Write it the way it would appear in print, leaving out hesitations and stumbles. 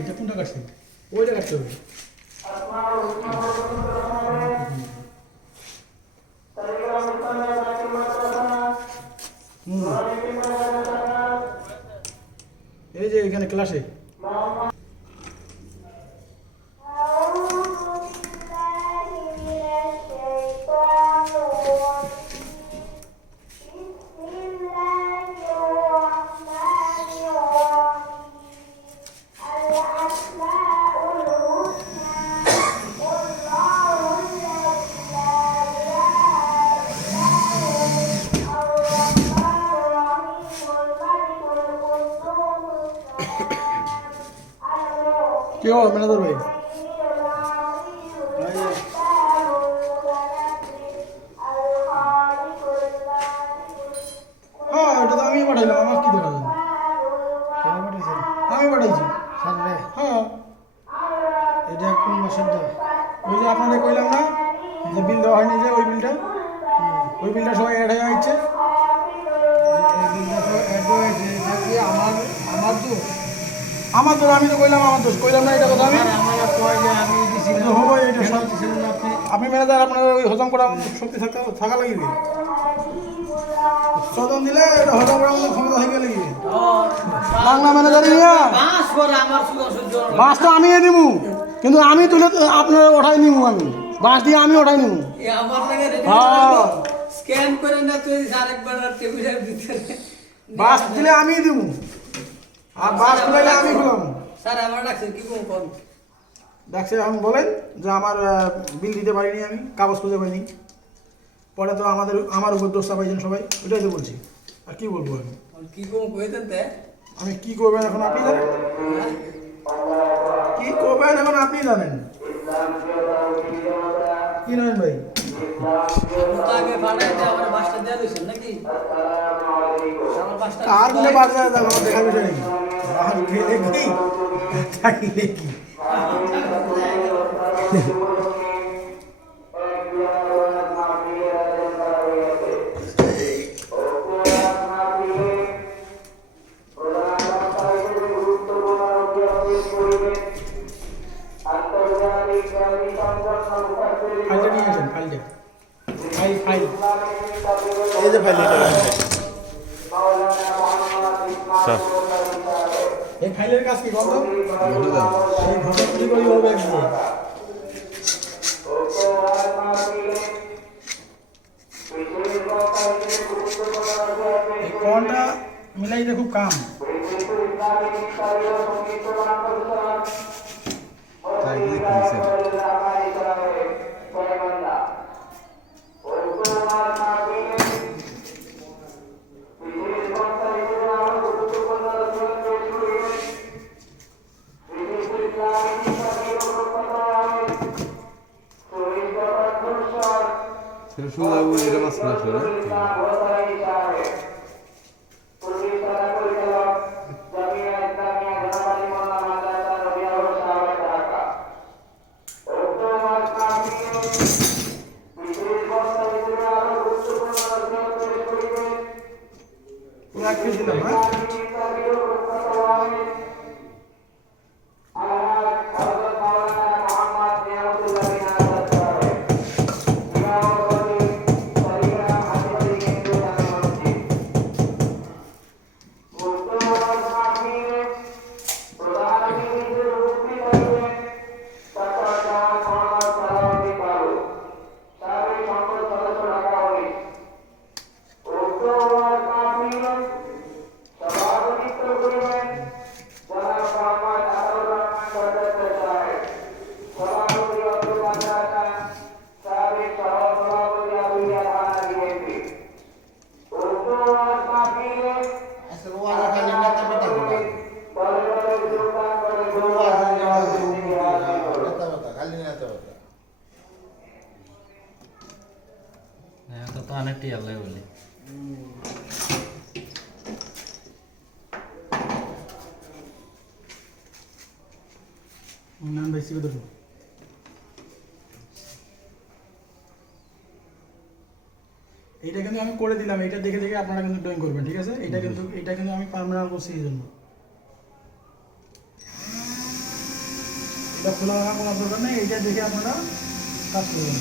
এটা কোনটা কাটছে? ওইটা কাটতে হবে। এই যে এখানে ক্লাসে কি হল ম্যানেজার ভাই? হ্যাঁ এটা তো আমি পাঠাইলাম, আমার কি দেখা যায়? আমি পাঠাইছি। হ্যাঁ এটা কোন মাসের দেওয়া? ওই যে আপনাদের কইলাম না যে বিল দেওয়া হয়নি, যে ওই বিলটা সবাই অ্যাড হয়ে যাচ্ছে। আমার তো আমি তো কইলাম আমার দোষ, কইলাম না এটা কথা আমি। হবো এটা আপনি ম্যানেজার, আপনার ওই হজম করা শক্তি থাকা লাগবে। সদন দিলে এটা হজম করার মতো ক্ষমতা হয়ে লাগবে। বাংলা ম্যানেজার বাস তো আমি নিবো, কিন্তু আমি তুলে আপনার ওঠাই নিবো, আমি বাস দিয়ে আমি ওঠাই নিবো। বাস দিলে আমি দিব, আর বাস খুলাইলে আমি খুলাম। ডাকছে এখন বলেন যে আমার বিল দিতে পারিনি, আমি কাগজ খুঁজে পাইনি, পরে তো আমার উপর দোষটা পাইছেন সবাই, ওইটাই তো বলছি। আর কি বলবো আমি কি করবেন এখন আপনি জানেন, কি করবেন এখন আপনি জানেন। কি নয় ভাই, কার বলে বাজার আমার দেখা বিষয় নেই, থাকিলে কি ফাইলটা নিয়ে আসেন, ফাইলটা ফাইল এই যে ফাইল এই ফাইলের কাজ কি বলতো? এই ঘটনাটি করি হবে একদিন। এই কোনটা মিলাইতে খুব কাম। এটা মাছ না আসলে দিলাম। হ্যাঁ অনেকটি আল্লাহ বলি নাম বেশি কত এইটা কিন্তু আমি করে দিলাম, এটা দেখে দেখে আপনারা কিন্তু ড্রয়িং করবেন, ঠিক আছে? এটা কিন্তু আমি পার্মানেন্ট করছি এই জন্য। এটা খোলা রাখার কোনো দরকার নেই, এইটা দেখে আপনারা কাজ করবেন।